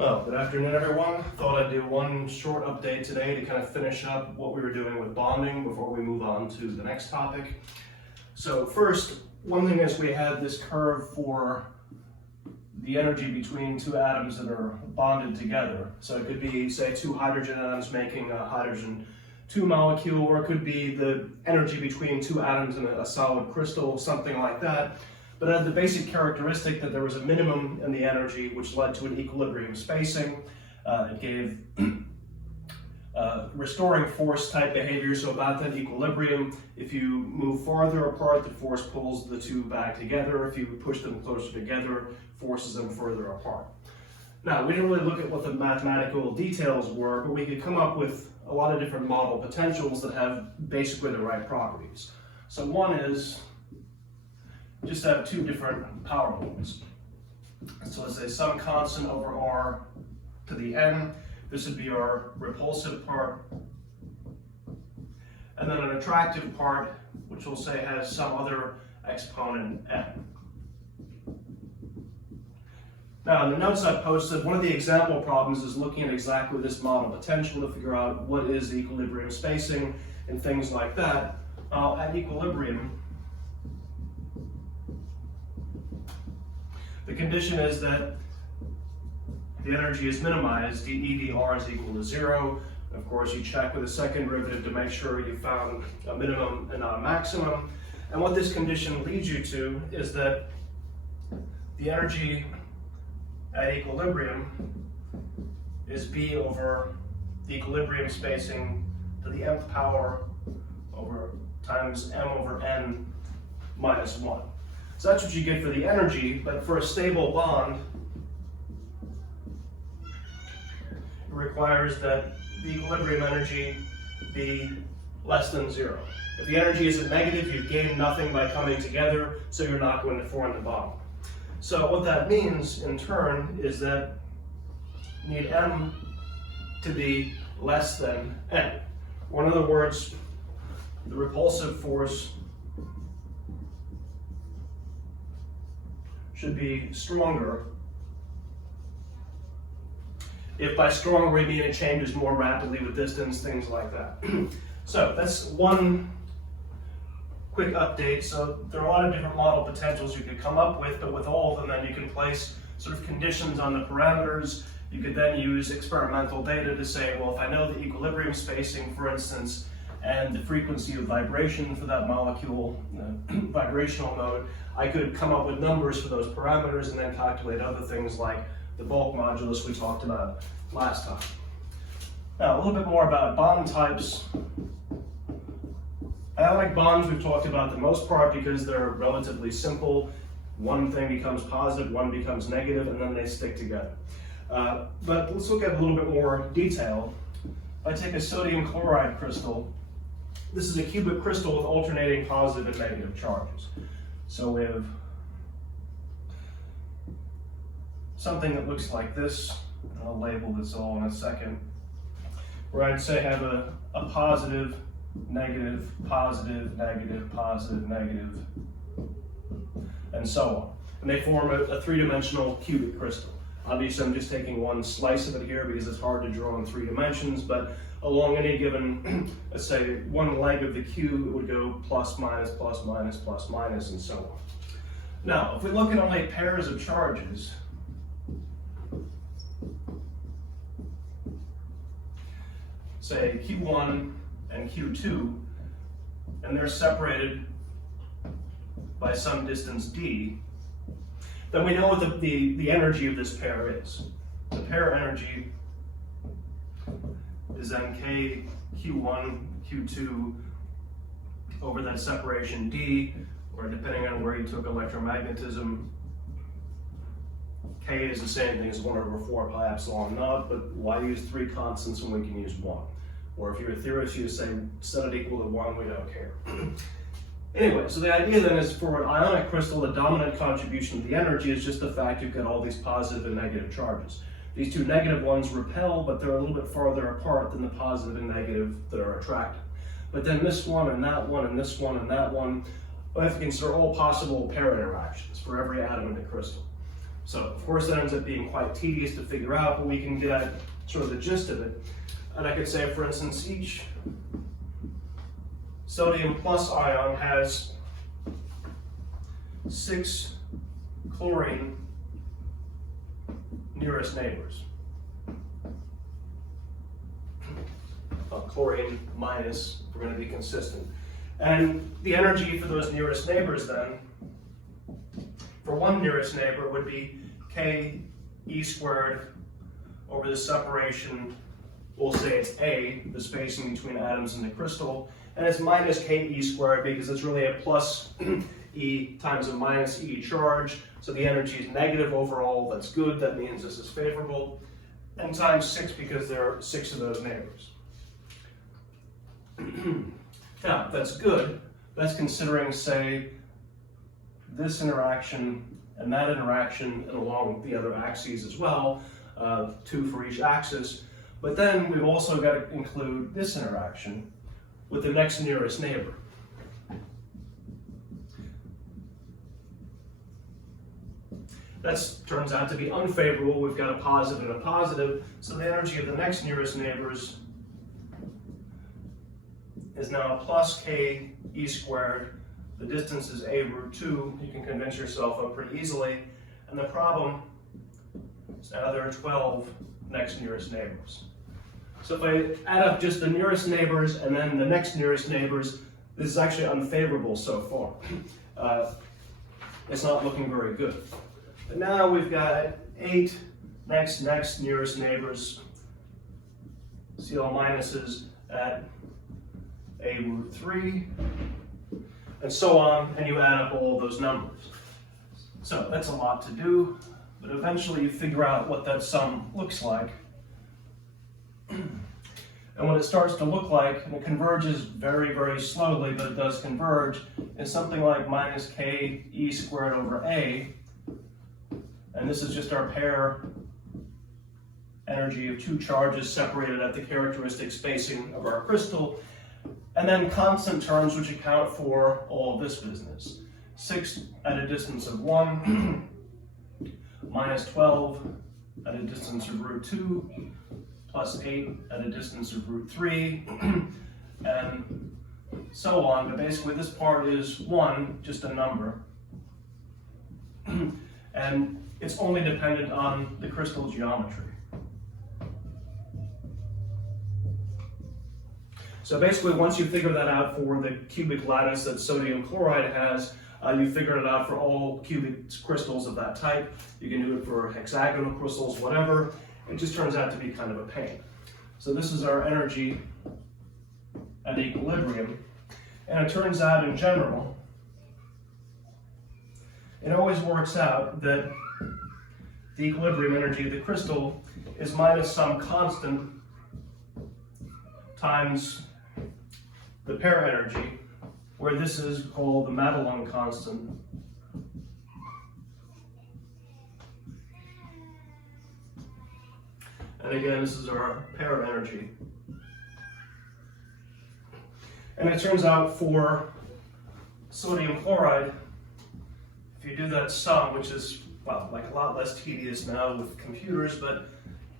Well, good afternoon everyone. Thought I'd do one short update today to kind of finish up what we were doing with bonding before we move on to the next topic. So first, one thing is we had this curve for the energy between two atoms that are bonded together. So it could be, say, two hydrogen atoms making a hydrogen 2 molecule, or it could be the energy between two atoms in a solid crystal, something like that. But it had the basic characteristic that there was a minimum in the energy, which led to an equilibrium spacing. It gave restoring force type behavior, so about that equilibrium, if you move farther apart, the force pulls the two back together. If you push them closer together, forces them further apart. Now, we didn't really look at what the mathematical details were, but we could come up with a lot of different model potentials that have basically the right properties. So one is just have two different power moves. So let's say some constant over r to the n. This would be our repulsive part. And then an attractive part, which we'll say has some other exponent n. Now, in the notes I posted, one of the example problems is looking at exactly this model potential to figure out what is the equilibrium spacing and things like that. At equilibrium, the condition is that the energy is minimized, dE dr is equal to 0. Of course, you check with a second derivative to make sure you found a minimum and not a maximum. And what this condition leads you to is that the energy at equilibrium is B over the equilibrium spacing to the nth power over times m over n minus 1. So that's what you get for the energy, but for a stable bond, it requires that the equilibrium energy be less than 0. If the energy is negative, you've gained nothing by coming together, so you're not going to form the bond. So what that means, in turn, is that you need m to be less than n. Or in other words, the repulsive force should be stronger. If by stronger we mean it changes more rapidly with distance, things like that. So that's one quick update. So there are a lot of different model potentials you could come up with, but with all of them then you can place sort of conditions on the parameters. You could then use experimental data to say, well, if I know the equilibrium spacing, for instance, and the frequency of vibration for that molecule, vibrational mode, I could come up with numbers for those parameters and then calculate other things like the bulk modulus we talked about last time. Now, a little bit more about bond types. Ionic bonds we've talked about the most part because they're relatively simple. One thing becomes positive, one becomes negative, and then they stick together. But let's look at a little bit more detail. If I take a sodium chloride crystal, this is a cubic crystal with alternating positive and negative charges. So we have something that looks like this. I'll label this all in a second. Where I'd say have a positive, negative, positive, negative, positive, negative, and so on. And they form a three-dimensional cubic crystal. Obviously, I'm just taking one slice of it here because it's hard to draw in 3 dimensions, but along any given, let's say, one leg of the cube, it would go plus, minus, plus, minus, plus, minus, and so on. Now, if we look at only pairs of charges, say Q1 and Q2, and they're separated by some distance d, then we know what the energy of this pair is. The pair energy is then K Q1, Q2 over that separation d, or depending on where you took electromagnetism, K is the same thing as 1 over 4 pi epsilon naught, but why use 3 constants when we can use 1? Or if you're a theorist, you say set it equal to 1, we don't care. Anyway, so the idea then is for an ionic crystal, the dominant contribution of the energy is just the fact you've got all these positive and negative charges. These two negative ones repel, but they're a little bit farther apart than the positive and negative that are attracted. But then this one and that one and this one and that one, I have to consider all possible pair interactions for every atom in the crystal. So of course that ends up being quite tedious to figure out, but we can get sort of the gist of it. And I could say, for instance, each sodium plus ion has 6 chlorine nearest neighbors. Chlorine minus, if we're going to be consistent. And the energy for those nearest neighbors then, for one nearest neighbor would be Ke squared over the separation, we'll say it's A, the spacing between atoms in the crystal, and it's minus Ke squared because it's really a plus E times a minus E charge, so the energy is negative overall. That's good, that means this is favorable, and times 6 because there are 6 of those neighbors. Now, that's good. That's considering, say, this interaction and that interaction, and along the other axes as well, 2 for each axis. But then we've also got to include this interaction with the next nearest neighbor. That turns out to be unfavorable. We've got a positive and a positive, so the energy of the next nearest neighbors is now plus Ke squared. The distance is a root 2. You can convince yourself of pretty easily. And the problem is now there are 12 next nearest neighbors. So if I add up just the nearest neighbors and then the next nearest neighbors, this is actually unfavorable so far. It's not looking very good. But now we've got 8 next nearest neighbors, Cl minuses at a root 3, and so on, and you add up all those numbers. So that's a lot to do, but eventually you figure out what that sum looks like. And what it starts to look like, and it converges very, very slowly, but it does converge, is something like minus Ke squared over A, and this is just our pair energy of 2 charges separated at the characteristic spacing of our crystal, and then constant terms which account for all of this business. 6 at a distance of 1, minus 12 at a distance of root 2, plus 8 at a distance of root 3, and so on. But basically this part is 1, just a number, and it's only dependent on the crystal geometry. So basically, once you figure that out for the cubic lattice that sodium chloride has, you figure it out for all cubic crystals of that type. You can do it for hexagonal crystals, whatever. It just turns out to be kind of a pain. So this is our energy at equilibrium. And it turns out in general, it always works out that the equilibrium energy of the crystal is minus some constant times the pair energy, where this is called the Madelung constant. And again, this is our pair energy. And it turns out for sodium chloride, if you do that sum, which is, well, like a lot less tedious now with computers, but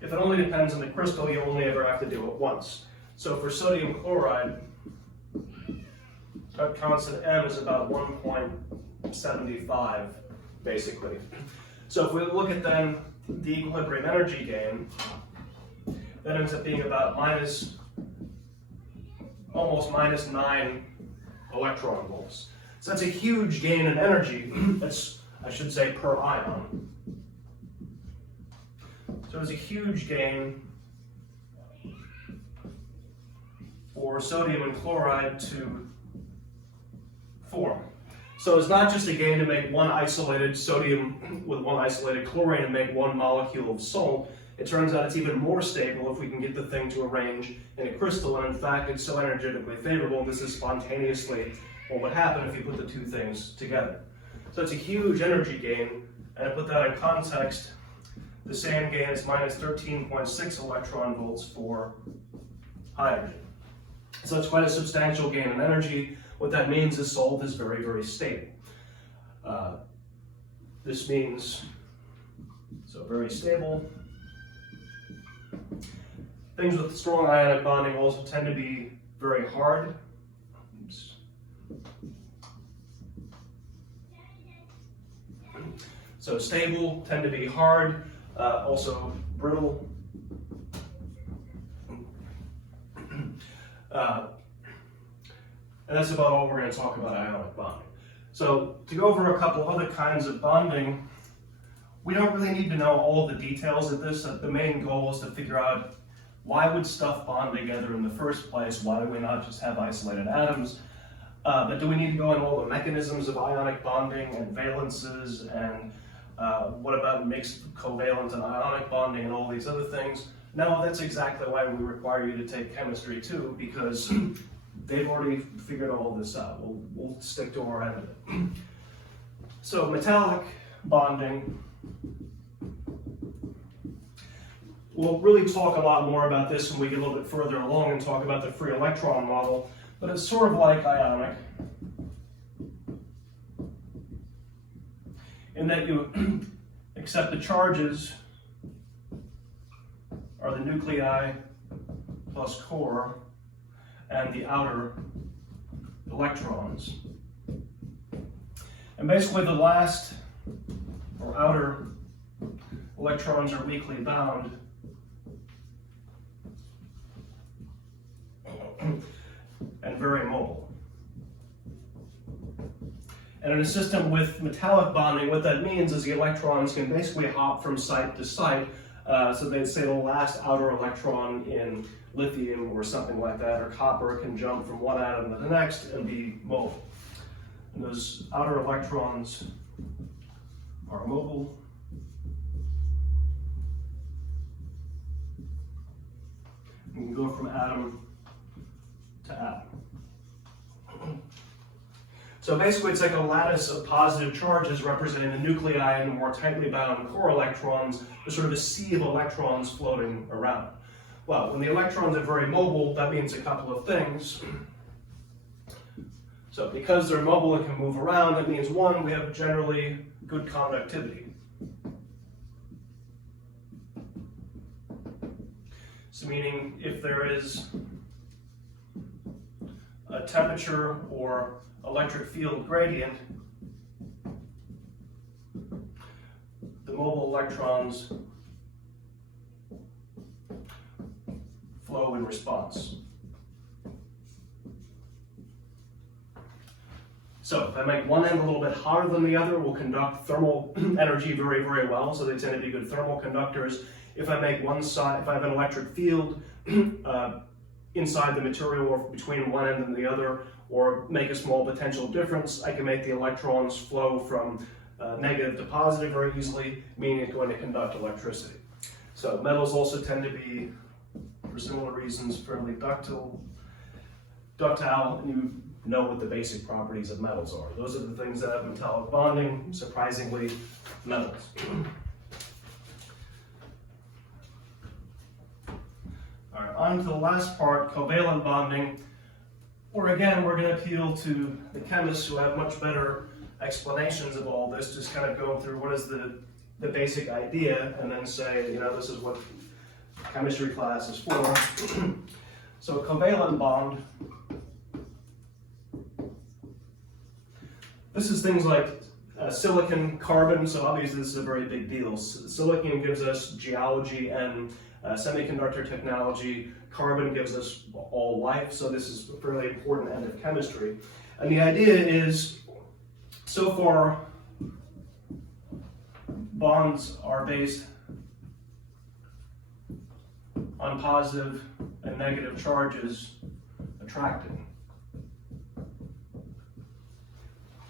if it only depends on the crystal, you only ever have to do it once. So for sodium chloride, that constant M is about 1.75, basically. So if we look at then the equilibrium energy gain, that ends up being about almost minus 9 electron volts. So that's a huge gain in energy. That's, I should say, per ion. So it's a huge gain for sodium and chloride to form. So it's not just a gain to make one isolated sodium with one isolated chlorine and make one molecule of salt. It turns out it's even more stable if we can get the thing to arrange in a crystal, and in fact it's so energetically favorable, this is spontaneously what would happen if you put the two things together. So it's a huge energy gain, and to put that in context, the same gain is minus 13.6 electron volts for hydrogen. So it's quite a substantial gain in energy. What that means is salt is very, very stable. This means So very stable. Things with strong ionic bonding also tend to be very hard. Oops. So stable, tend to be hard, also brittle. And that's about all we're going to talk about ionic bonding. So to go over a couple of other kinds of bonding, we don't really need to know all the details of this. The main goal is to figure out why would stuff bond together in the first place? Why do we not just have isolated atoms? But do we need to go into all the mechanisms of ionic bonding and valences and what about mixed covalent and ionic bonding and all these other things? No, that's exactly why we require you to take chemistry too, because they've already figured all this out. We'll stick to our end of it. So metallic bonding, we'll really talk a lot more about this when we get a little bit further along and talk about the free electron model, but it's sort of like ionic in that you accept the charges are the nuclei plus core and the outer electrons. And basically the last or outer electrons are weakly bound and very mobile. And in a system with metallic bonding, what that means is the electrons can basically hop from site to site. So they'd say the last outer electron in lithium or something like that, or copper, can jump from one atom to the next and be mobile. And those outer electrons are mobile. You can go from atom to atom. So basically it's like a lattice of positive charges representing the nuclei and the more tightly bound core electrons. There's sort of a sea of electrons floating around. Well, when the electrons are very mobile, that means a couple of things. So because they're mobile and can move around, that means one, we have generally good conductivity. So meaning if there is a temperature or electric field gradient, the mobile electrons flow in response. So if I make one end a little bit hotter than the other, we'll conduct thermal energy very, very well, so they tend to be good thermal conductors. If I make one side, if I have an electric field inside the material or between one end and the other, or make a small potential difference, I can make the electrons flow from negative to positive very easily, meaning it's going to conduct electricity. So metals also tend to be, for similar reasons, fairly ductile, and you know what the basic properties of metals are. Those are the things that have metallic bonding, surprisingly, metals. All right, on to the last part, covalent bonding, where again, we're going to appeal to the chemists who have much better explanations of all this, just kind of go through what is the basic idea, and then say, you know, this is what chemistry class is for. So a covalent bond, this is things like silicon, carbon, so obviously this is a very big deal. Silicon gives us geology and semiconductor technology. Carbon gives us all life, so this is a fairly important end of chemistry. And the idea is, so far, bonds are based on positive and negative charges attracting,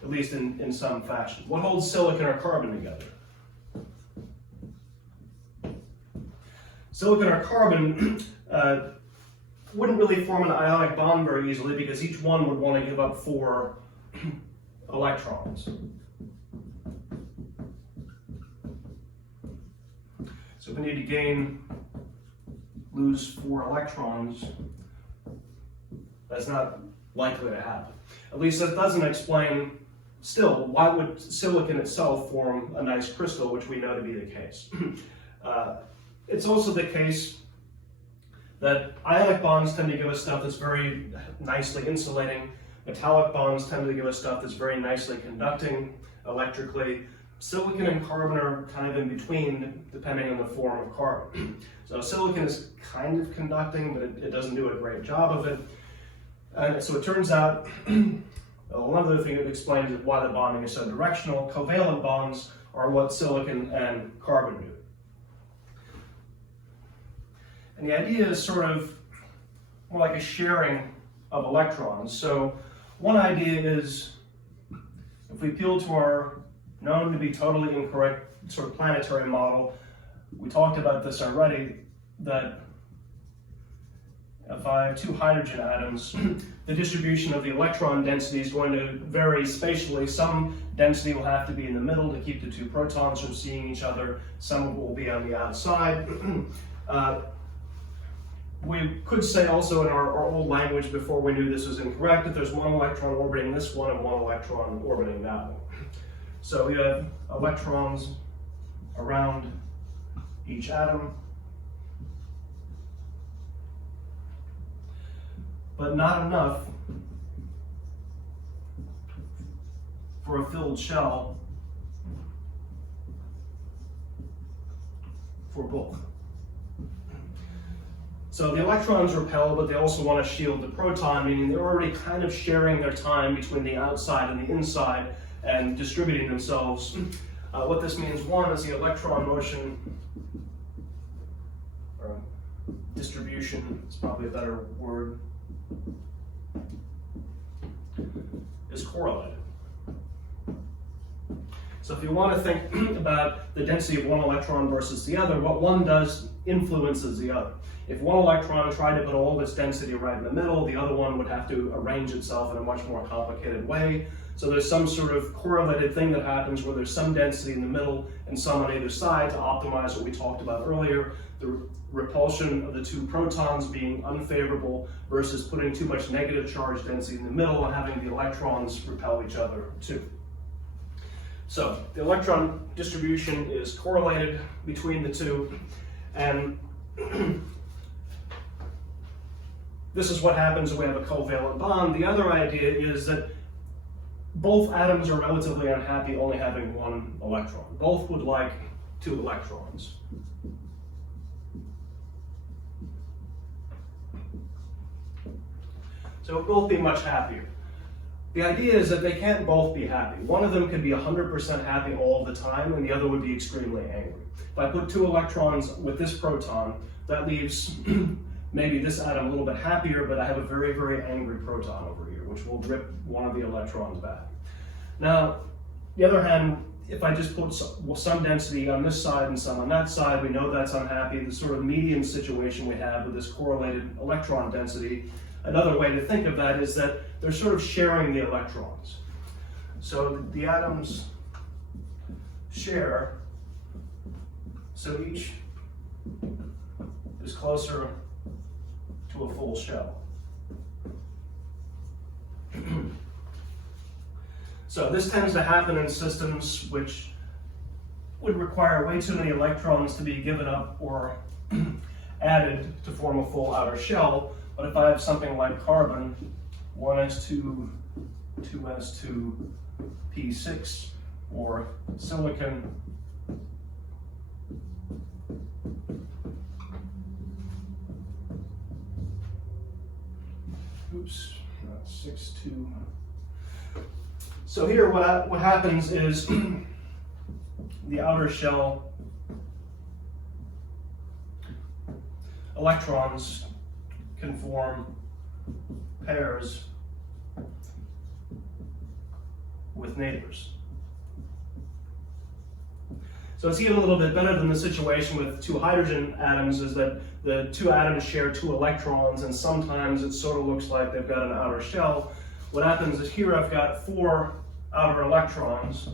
at least in some fashion. What holds silicon or carbon together? Silicon or carbon wouldn't really form an ionic bond very easily because each one would want to give up 4 electrons. So if we need to lose 4 electrons, that's not likely to happen. At least that doesn't explain still, why would silicon itself form a nice crystal, which we know to be the case? It's also the case that ionic bonds tend to give us stuff that's very nicely insulating. Metallic bonds tend to give us stuff that's very nicely conducting electrically. Silicon and carbon are kind of in between, depending on the form of carbon. So silicon is kind of conducting, but it doesn't do a great job of it. And so it turns out, one other thing that explains why the bonding is so directional, covalent bonds are what silicon and carbon do. And the idea is sort of more like a sharing of electrons. So one idea is, if we appeal to our known to be totally incorrect sort of planetary model, we talked about this already, that if I have two hydrogen atoms, the distribution of the electron density is going to vary spatially. Some density will have to be in the middle to keep the two protons from seeing each other. Some will be on the outside. We could say also in our old language before we knew this was incorrect that there's one electron orbiting this one and one electron orbiting that one. So we have electrons around each atom, but not enough for a filled shell for both. So the electrons repel, but they also want to shield the proton, meaning they're already kind of sharing their time between the outside and the inside and distributing themselves. What this means, one, is the electron motion, or distribution is probably a better word, is correlated. So if you want to think about the density of one electron versus the other, what one does influences the other. If one electron tried to put all of its density right in the middle, the other one would have to arrange itself in a much more complicated way. So there's some sort of correlated thing that happens where there's some density in the middle and some on either side to optimize what we talked about earlier, the repulsion of the two protons being unfavorable versus putting too much negative charge density in the middle and having the electrons repel each other too. So the electron distribution is correlated between the two, and this is what happens when we have a covalent bond. The other idea is that both atoms are relatively unhappy only having one electron. Both would like two electrons. So we'll both be much happier. The idea is that they can't both be happy. One of them could be 100% happy all the time, and the other would be extremely angry. If I put two electrons with this proton, that leaves maybe this atom a little bit happier, but I have a very, very angry proton over here, which will rip one of the electrons back. Now, the other hand, if I just put some density on this side and some on that side, we know that's unhappy. The sort of medium situation we have with this correlated electron density, another way to think of that is that they're sort of sharing the electrons. So the atoms share, so each is closer to a full shell. So this tends to happen in systems which would require way too many electrons to be given up or added to form a full outer shell. But if I have something like carbon, 1s2, 2s2, p6, or silicon, oops, 6, 2. So here what happens is the outer shell electrons can form pairs with neighbors. So it's even a little bit better than the situation with two hydrogen atoms, is that the two atoms share two electrons, and sometimes it sort of looks like they've got an outer shell. What happens is here I've got 4 outer electrons.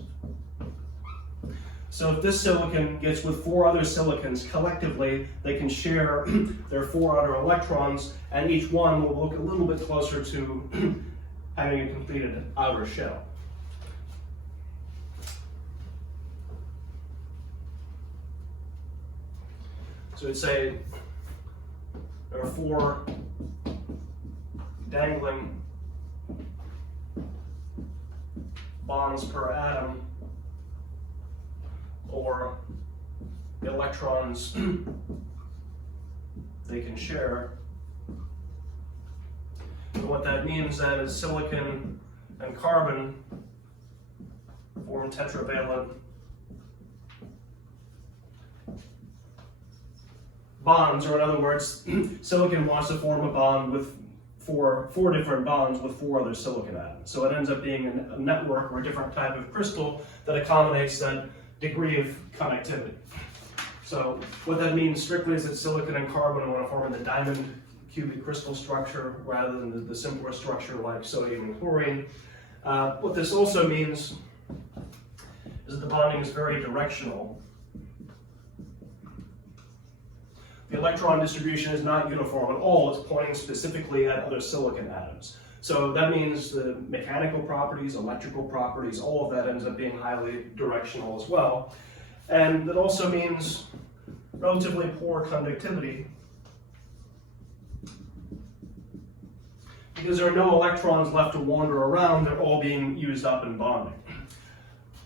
So if this silicon gets with 4 other silicons, collectively they can share their 4 outer electrons, and each one will look a little bit closer to having a completed outer shell. So we'd say there are 4 dangling bonds per atom, or electrons they can share. And what that means then is silicon and carbon form tetravalent bonds, or in other words, silicon wants to form a bond with four different bonds with 4 other silicon atoms. So it ends up being a network or a different type of crystal that accommodates that degree of connectivity. So what that means strictly is that silicon and carbon want to form the diamond cubic crystal structure rather than the simpler structure like sodium and chlorine. What this also means is that the bonding is very directional. The electron distribution is not uniform at all. It's pointing specifically at other silicon atoms. So that means the mechanical properties, electrical properties, all of that ends up being highly directional as well. And that also means relatively poor conductivity, because there are no electrons left to wander around. They're all being used up in bonding.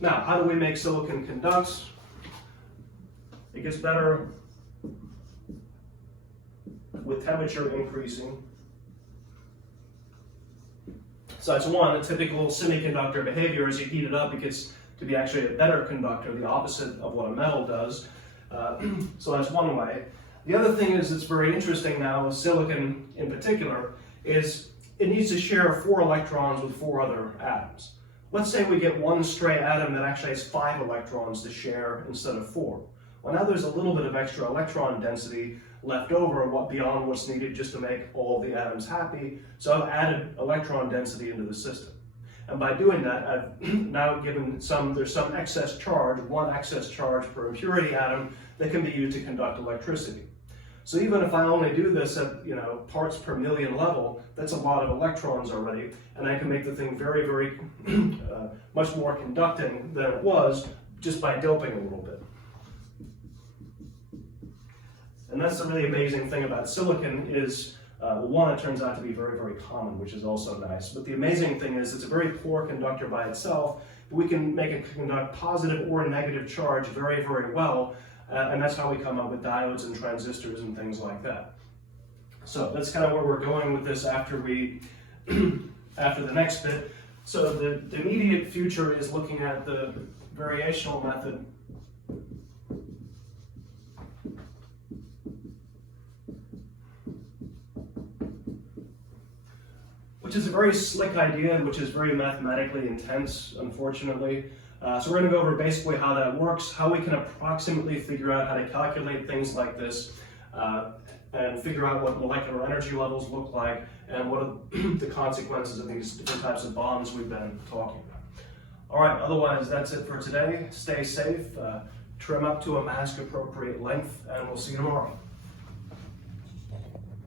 Now, how do we make silicon conduct? It gets better with temperature increasing. So that's one, a typical semiconductor behavior. As you heat it up, it gets to be actually a better conductor, the opposite of what a metal does. So that's one way. The other thing is that's very interesting now, with silicon in particular, is it needs to share 4 electrons with 4 other atoms. Let's say we get one stray atom that actually has 5 electrons to share instead of 4. Well, now there's a little bit of extra electron density left over beyond what's needed just to make all of the atoms happy. So I've added electron density into the system. And by doing that, I've now given there's some excess charge, 1 excess charge per impurity atom that can be used to conduct electricity. So even if I only do this at parts per million level, that's a lot of electrons already, and I can make the thing very, very much more conducting than it was just by doping a little bit. And that's the really amazing thing about silicon is, one, it turns out to be very, very common, which is also nice. But the amazing thing is it's a very poor conductor by itself, but we can make it conduct positive or negative charge very, very well. And that's how we come up with diodes and transistors and things like that. So that's kind of where we're going with this after the next bit. So the immediate future is looking at the variational method. Which is a very slick idea, which is very mathematically intense, unfortunately. So we're going to go over basically how that works, how we can approximately figure out how to calculate things like this, and figure out what molecular energy levels look like, and what are the consequences of these different types of bonds we've been talking about. All right, otherwise that's it for today. Stay safe, trim up to a mask appropriate length, and we'll see you tomorrow.